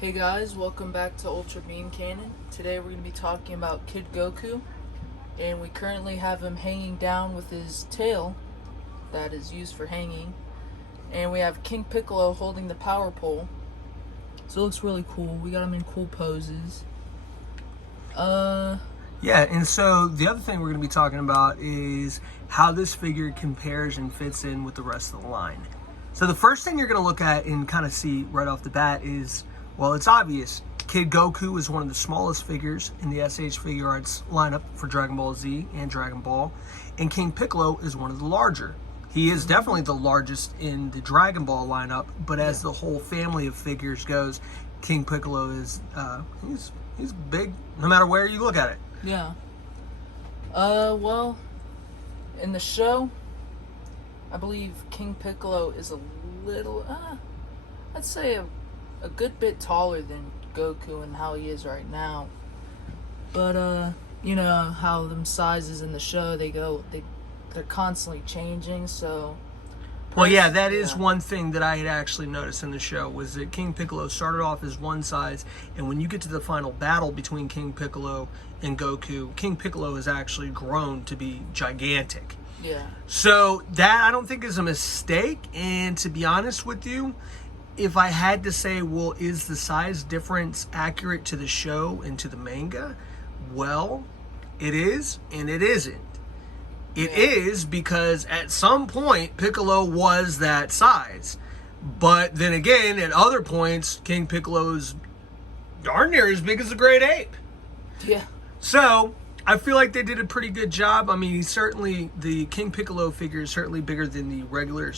Hey guys, welcome back to Ultra Beam Cannon. Today we're going to be talking about Kid Goku, and we currently have him hanging down with his tail that is used for hanging, and we have King Piccolo holding the power pole. So it looks really cool. We got him in cool poses. Yeah, and so the other thing we're going to be talking about is how this figure compares and fits in with the rest of the line. So the first thing you're going to look at and kind of see right off the bat is, well, it's obvious. Kid Goku is one of the smallest figures in the SH Figuarts lineup for Dragon Ball Z and Dragon Ball, and King Piccolo is one of the larger. He is definitely the largest in the Dragon Ball lineup, but as the whole family of figures goes, King Piccolo is he's big no matter where you look at it. Yeah. Well, in the show, I believe King Piccolo is a little, I'd say a good bit taller than Goku and how he is right now. But, you know how them sizes in the show, they're constantly changing, so... Well, yeah, that is one thing that I had actually noticed in the show, was that King Piccolo started off as one size, and when you get to the final battle between King Piccolo and Goku, King Piccolo has actually grown to be gigantic. Yeah. So that I don't think is a mistake, and to be honest with you, if I had to say, well, is the size difference accurate to the show and to the manga? Well, it is and it isn't. It is because at some point Piccolo was that size. But then again, at other points, King Piccolo's darn near as big as a great ape. Yeah. So I feel like they did a pretty good job. I mean, the King Piccolo figure is certainly bigger than the regular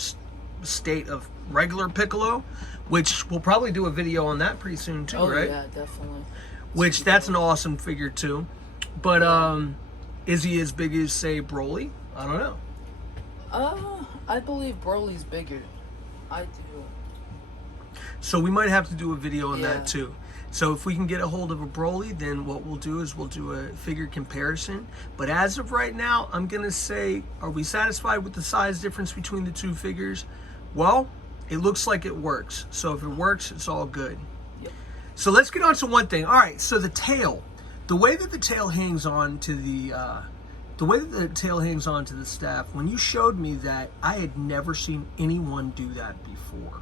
state of regular Piccolo, which we'll probably do a video on that pretty soon too, right? Yeah, definitely. Which that's an awesome figure too. But is he as big as, say, Broly? I don't know. I believe Broly's bigger. I do. So we might have to do a video on that too. So if we can get a hold of a Broly, then what we'll do is we'll do a figure comparison. But as of right now, I'm going to say, are we satisfied with the size difference between the two figures? Well, it looks like it works. So if it works, it's all good. Yep. So let's get on to one thing. All right, so the tail. The way that the tail hangs on to the staff, when you showed me that, I had never seen anyone do that before.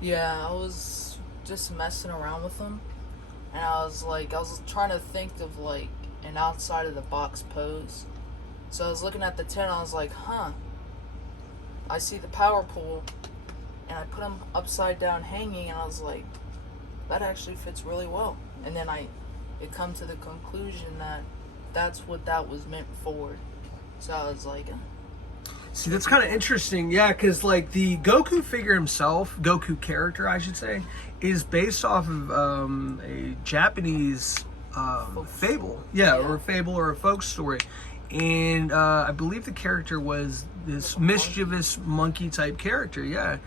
Yeah, I was just messing around with them, and I was trying to think of like an outside of the box pose. So I was looking at the tent, and I was like, I see the power pole, and I put them upside down hanging, and I was like, that actually fits really well. And then it come to the conclusion that that's what that was meant for. So I was like... See, that's kind of interesting. Yeah, because like the Goku figure himself, Goku character, I should say, is based off of a Japanese fable. Yeah, or a fable or a folk story. And I believe the character was this mischievous monkey type character, yeah.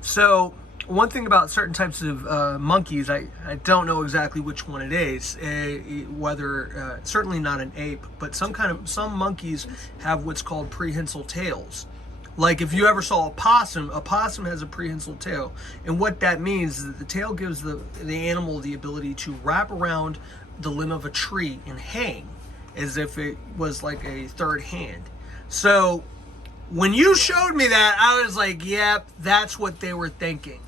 So... one thing about certain types of monkeys, I don't know exactly which one it is, whether certainly not an ape, but some monkeys have what's called prehensile tails. Like if you ever saw a possum has a prehensile tail, and what that means is that the tail gives the animal the ability to wrap around the limb of a tree and hang as if it was like a third hand. So when you showed me that, I was like, yep, that's what they were thinking.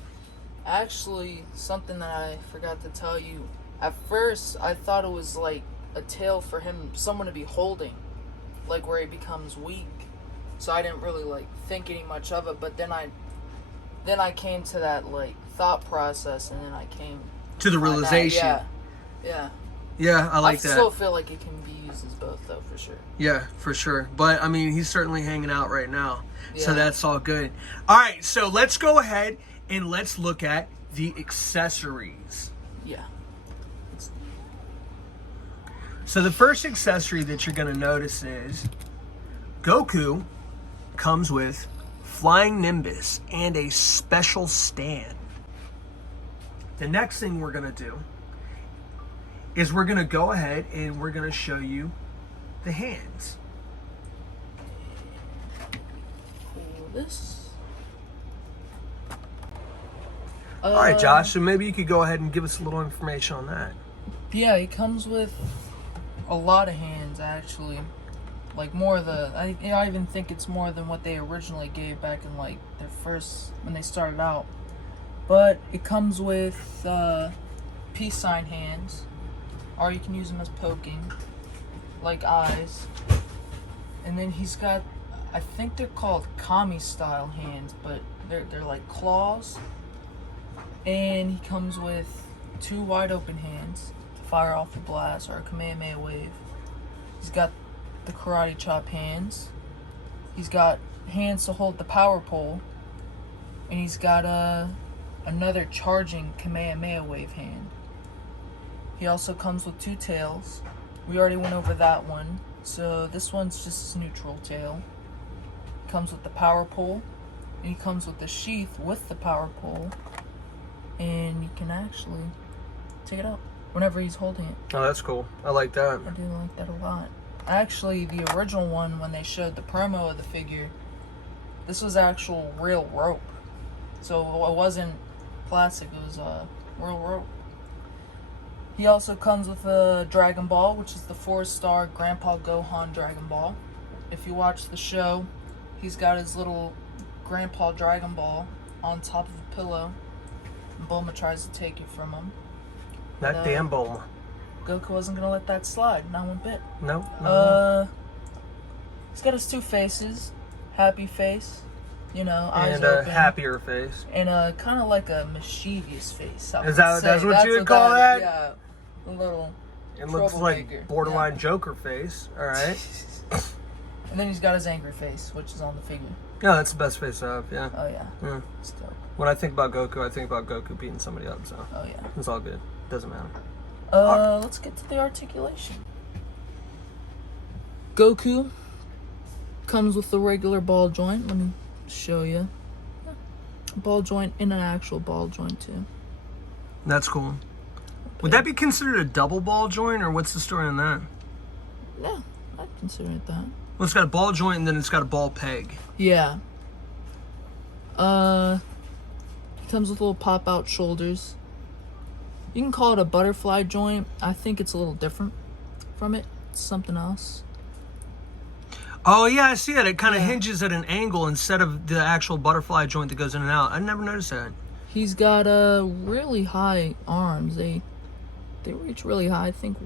Actually, something that I forgot to tell you. At first, I thought it was like a tail for someone to be holding, like where he becomes weak. So I didn't really like think any much of it. But then I came to that like thought process, and then I came to the realization. Yeah, I like that. I still feel like it can be used as both, though, for sure. Yeah, for sure. But I mean, he's certainly hanging out right now, so that's all good. All right, so let's go ahead and let's look at the accessories. Yeah. So the first accessory that you're going to notice is Goku comes with Flying Nimbus and a special stand. The next thing we're going to do is we're going to go ahead and we're going to show you the hands. This All right, Josh. So maybe you could go ahead and give us a little information on that. Yeah, he comes with a lot of hands, actually. Like more of the, I even think it's more than what they originally gave back in like their first, when they started out. But it comes with peace sign hands, or you can use them as poking, like eyes. And then he's got, I think they're called kami style hands, but they're like claws. And he comes with 2 wide open hands to fire off a blast or a Kamehameha wave. He's got the karate chop hands. He's got hands to hold the power pole. And he's got another charging Kamehameha wave hand. He also comes with 2 tails. We already went over that one. So this one's just his neutral tail. He comes with the power pole. And he comes with the sheath with the power pole. And you can actually take it out whenever he's holding it. Oh, that's cool. I like that. I do like that a lot. Actually, the original one, when they showed the promo of the figure, this was actual real rope. So it wasn't plastic, it was real rope. He also comes with a Dragon Ball, which is the 4-star Grandpa Gohan Dragon Ball. If you watch the show, he's got his little Grandpa Dragon Ball on top of a pillow. And Bulma tries to take it from him. That damn Bulma. Goku wasn't gonna let that slide, not one bit. No. He's got his 2 faces, happy face, you know, eyes and open, a happier face. and kind of like a mischievous face. That's what you would call that? Yeah, a little. It looks like troublemaker. borderline Joker face. All right. And then he's got his angry face, which is on the figure. No, that's the best face I have. Yeah. Oh yeah. Yeah. It's dope. When I think about Goku, I think about Goku beating somebody up. So Oh yeah. it's all good. Doesn't matter. Let's get to the articulation. Goku comes with the regular ball joint. Let me show you. Ball joint and an actual ball joint too. That's cool. Would that be considered a double ball joint, or what's the story on that? Yeah, I'd consider it that. Well, it's got a ball joint and then it's got a ball peg. Yeah. It comes with little pop-out shoulders. You can call it a butterfly joint. I think it's a little different from it. It's something else. Oh, yeah, I see that. It kind of hinges at an angle instead of the actual butterfly joint that goes in and out. I never noticed that. He's got really high arms. They reach really high. I think.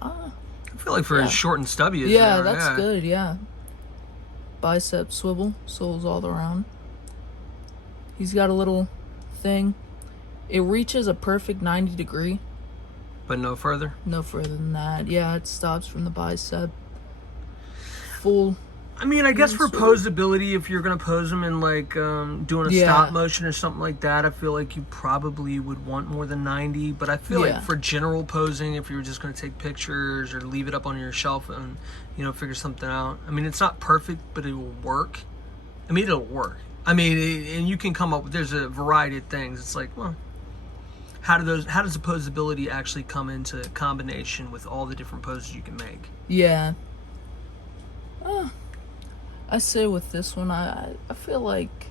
I feel like for as short and stubby as Yeah, that's good. Yeah. Bicep swivel, swivels all around. He's got a little thing. It reaches a perfect 90 degree. But no further? No further than that. Yeah, it stops from the bicep. Full. I mean, I guess for posability, if you're going to pose them in like doing a stop motion or something like that, I feel like you probably would want more than 90. But I feel like for general posing, if you were just going to take pictures or leave it up on your shelf and, you know, figure something out. I mean, it's not perfect, but it will work. I mean, it'll work. I mean, and you can come up with, there's a variety of things. It's like, well, how does the posability actually come into combination with all the different poses you can make? Yeah. I say with this one, I feel like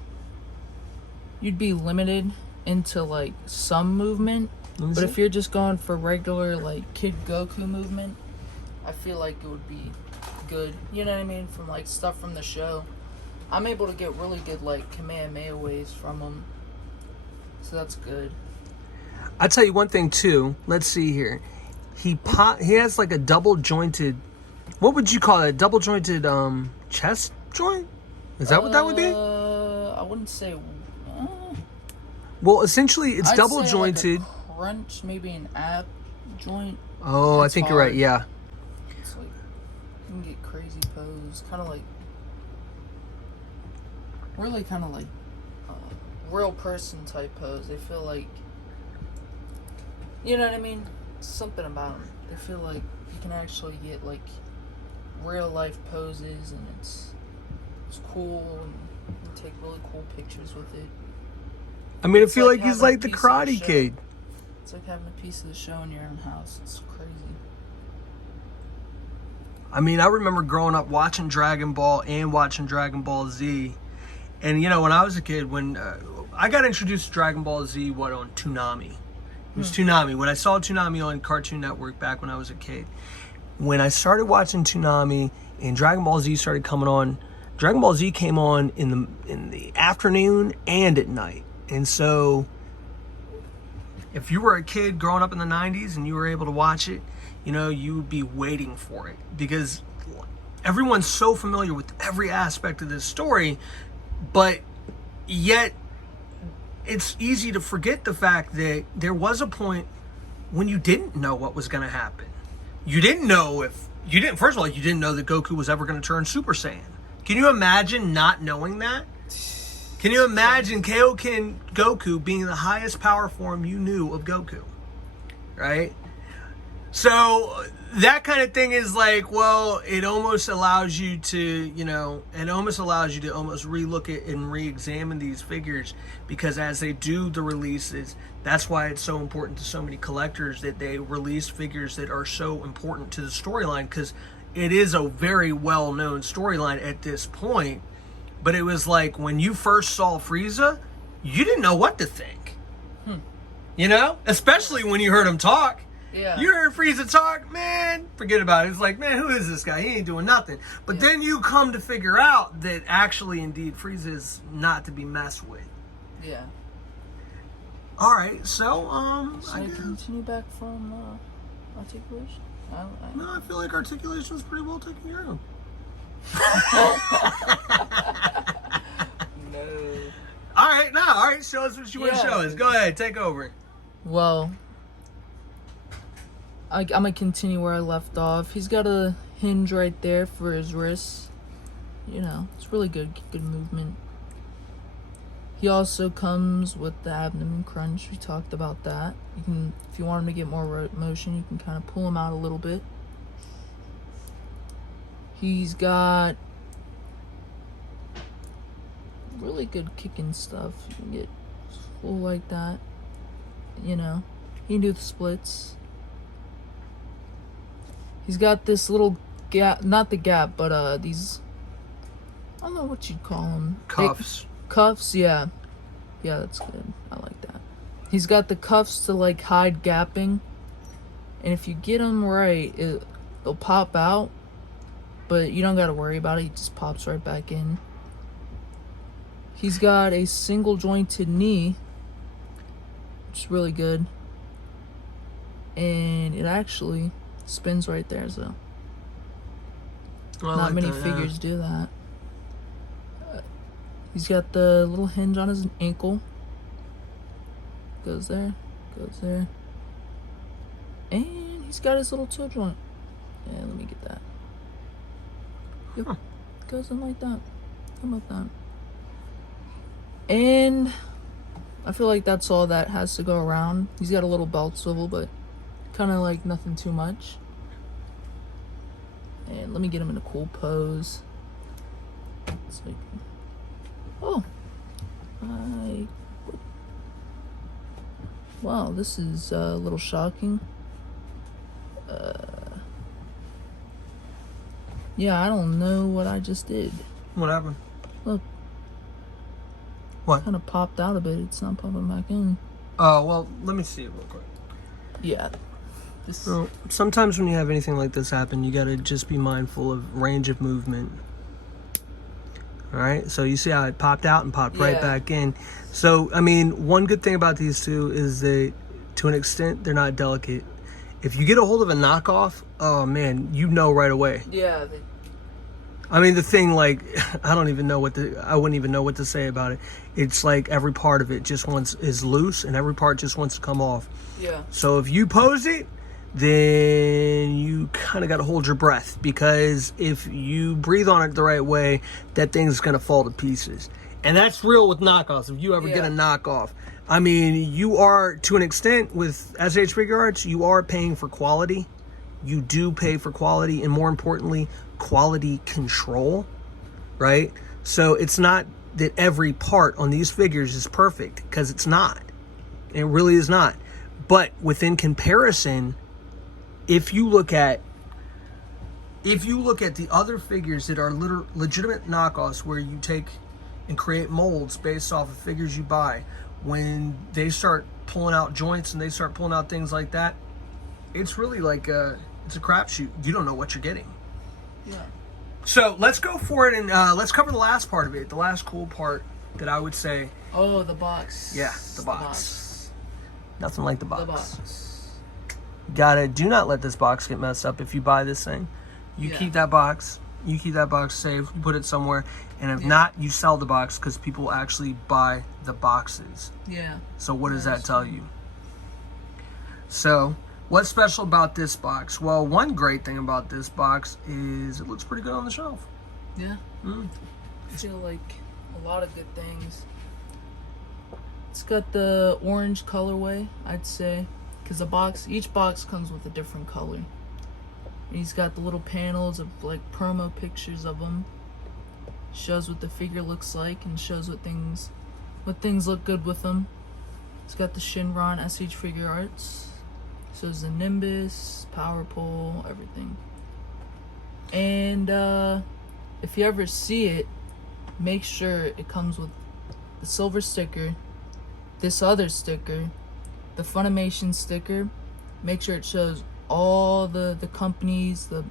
you'd be limited into like some movement, but if you're just going for regular like Kid Goku movement, I feel like it would be good. You know what I mean? From like stuff from the show, I'm able to get really good like Kamehameha waves from him, so that's good. I'll tell you one thing too. Let's see here. He has like a double jointed. What would you call it? Double jointed chest joint? Is that what that would be? I wouldn't say. Well, essentially, it's I'd double say jointed. Like a crunch, maybe an ab joint. Oh, I think you're right. Yeah. It's like you can get crazy pose, kind of like, really kind of like real person type pose. They feel like, you know what I mean? Something about them. They feel like you can actually get like real life poses, and it's cool, and you can take really cool pictures with it. I mean, I feel like he's like the Karate Kid. It's like having a piece of the show in your own house. It's crazy. I mean, I remember growing up watching Dragon Ball and watching Dragon Ball Z. And, you know, when I was a kid, when I got introduced to Dragon Ball Z, on Toonami. It was Toonami. When I saw Toonami on Cartoon Network back when I was a kid. When I started watching Toonami and Dragon Ball Z started coming on, Dragon Ball Z came on in the afternoon and at night. And so if you were a kid growing up in the 90s and you were able to watch it, you know, you would be waiting for it because everyone's so familiar with every aspect of this story, but yet it's easy to forget the fact that there was a point when you didn't know what was going to happen. You didn't know first of all, you didn't know that Goku was ever going to turn Super Saiyan. Can you imagine not knowing that? Can you imagine Kaioken Goku being the highest power form you knew of Goku? Right? So that kind of thing is like, well, it almost allows you to, almost relook at and re-examine these figures, because as they do the releases, that's why it's so important to so many collectors that they release figures that are so important to the storyline, because it is a very well-known storyline at this point. But it was like when you first saw Frieza, you didn't know what to think. Especially when you heard him talk. Yeah. You heard Frieza talk, man, forget about it. It's like, man, who is this guy? He ain't doing nothing. But then you come to figure out that actually, indeed, Frieza is not to be messed with. Yeah. All right, so, I continue back from Articulation? No, I feel like Articulation was pretty well taken care of. No. All right, show us what you want to show us. Go ahead, take over. Well, I'm gonna continue where I left off. He's got a hinge right there for his wrist. It's really good movement. He also comes with the abdomen crunch. We talked about that. You can, if you want him to get more motion, you can kind of pull him out a little bit. He's got really good kicking stuff. You can get full like that. You can do the splits. He's got this little gap, not the gap, but these, I don't know what you'd call them. Cuffs. Cuffs, yeah. Yeah, that's good. I like that. He's got the cuffs to like hide gapping. And if you get them right, they'll pop out. But you don't got to worry about it. He just pops right back in. He's got a single jointed knee, which is really good. And it actually spins right there, so not many figures do that. He's got the little hinge on his ankle. Goes there, and he's got his little toe joint. Yeah, let me get that. Yep, goes in like that. How about that? And I feel like that's all that has to go around. He's got a little belt swivel, but kind of like nothing too much. And let me get him in a cool pose. It's like, wow, this is a little shocking. Yeah, I don't know what I just did. What happened? Look. What? Kind of popped out a bit. It's not popping back in. Oh, well, let me see it real quick. Yeah. Well, sometimes when you have anything like this happen, you gotta just be mindful of range of movement. Alright, so you see how it popped out and popped right back in. So, I mean, one good thing about these two is that, to an extent, they're not delicate. If you get a hold of a knockoff, oh man, you know right away. Yeah. I mean, the thing, like, I wouldn't even know what to say about it. It's like every part of it just is loose and every part just wants to come off. Yeah. So if you pose it, then you kind of got to hold your breath, because if you breathe on it the right way, that thing's going to fall to pieces. And that's real with knockoffs. If you ever get a knockoff, I mean, you are, to an extent, with SH Figuarts, you are paying for quality. You do pay for quality, and more importantly, quality control, right? So it's not that every part on these figures is perfect, because it's not. It really is not. But within comparison, if you look at the other figures that are legitimate knockoffs, where you take, and create molds based off of figures you buy, when they start pulling out joints and they start pulling out things like that, it's really like it's a crapshoot. You don't know what you're getting. Yeah. So let's go for it, and let's cover the last part of it. The last cool part that I would say. Oh, the box. Yeah, the box. Nothing like the box. The box. Do not let this box get messed up. If you buy this thing, you keep that box. You keep that box safe. You put it somewhere, and if not, you sell the box, because people actually buy the boxes. Yeah. So what does that tell you? So what's special about this box? Well, one great thing about this box is it looks pretty good on the shelf. Yeah. I feel like a lot of good things. It's got the orange colorway, I'd say, because each box comes with a different color. He's got the little panels of like promo pictures of them. Shows what the figure looks like and shows what things look good with them. It's got the Shinron SH figure arts. Shows the Nimbus, Power Pole, everything. And if you ever see it, make sure it comes with the silver sticker, this other sticker, the Funimation sticker. Make sure it shows all the companies, the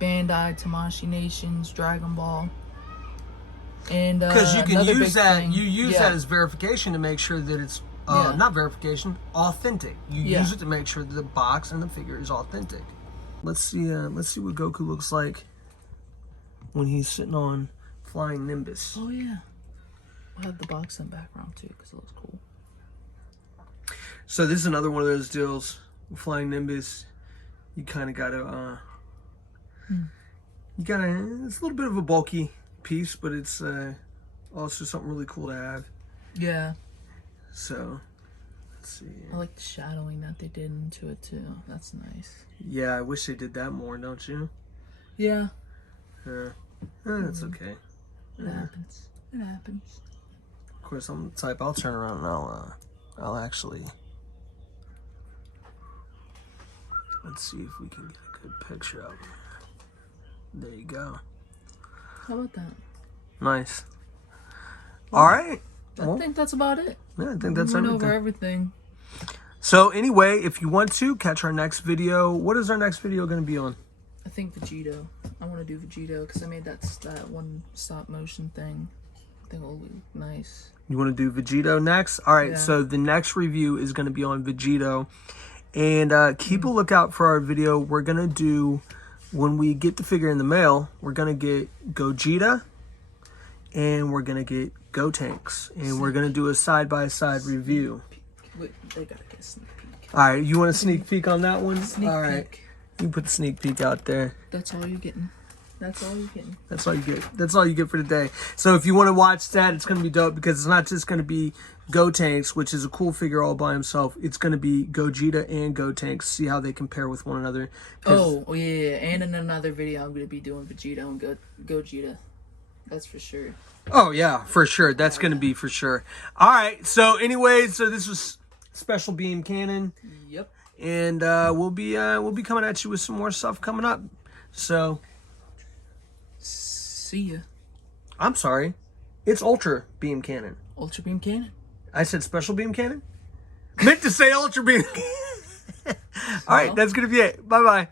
Bandai, Tamashii Nations, Dragon Ball. And because you can use that, thing, that as verification to make sure that it's not verification, authentic. You use it to make sure that the box and the figure is authentic. Let's see what Goku looks like when he's sitting on flying Nimbus. Oh yeah, we'll have the box in the background too, because it looks cool. So this is another one of those deals. Flying Nimbus, you kind of gotta, it's a little bit of a bulky piece, but it's also something really cool to have. Yeah. So, let's see. I like the shadowing that they did into it too. That's nice. Yeah, I wish they did that more, don't you? Yeah. That's okay. It happens. It happens. Of course, I'm the type. I'll turn around and I'll actually. Let's see if we can get a good picture of it. There you go. How about that? Nice. All right. I think that's about it. Yeah, I think that's we went everything. over everything. So anyway, if you want to catch our next video, what is our next video going to be on? I think Vegito. I want to do Vegito because I made that one stop motion thing. I think it will be nice. You want to do Vegito next? All right, Yeah. so the next review is going to be on Vegito. And keep a lookout for our video. We're going to do, when we get the figure in the mail, we're going to get Gogeta and we're going to get Gotenks. And we're going to do a side-by-side review. Wait, they gotta get a sneak peek. All right, you want a sneak peek on that one? Sneak all right. peek. You put the sneak peek out there. That's all you're getting. That's all you're getting. That's all you get. That's all you get for today. So if you want to watch that, it's going to be dope because it's not just going to be Gotenks, which is a cool figure all by himself. It's going to be Gogeta and Gotenks. See how they compare with one another. Oh yeah. And in another video, I'm going to be doing Vegeta and Gogeta. That's for sure. Oh yeah, for sure. That's going to be for sure. All right. So anyways, so this was Special Beam Cannon. Yep. And we'll be coming at you with some more stuff coming up. So see ya. I'm sorry. It's Ultra Beam Cannon. Ultra Beam Cannon. I said Special Beam Cannon? Meant to say Ultra Beam. All right, that's going to be it. Bye-bye.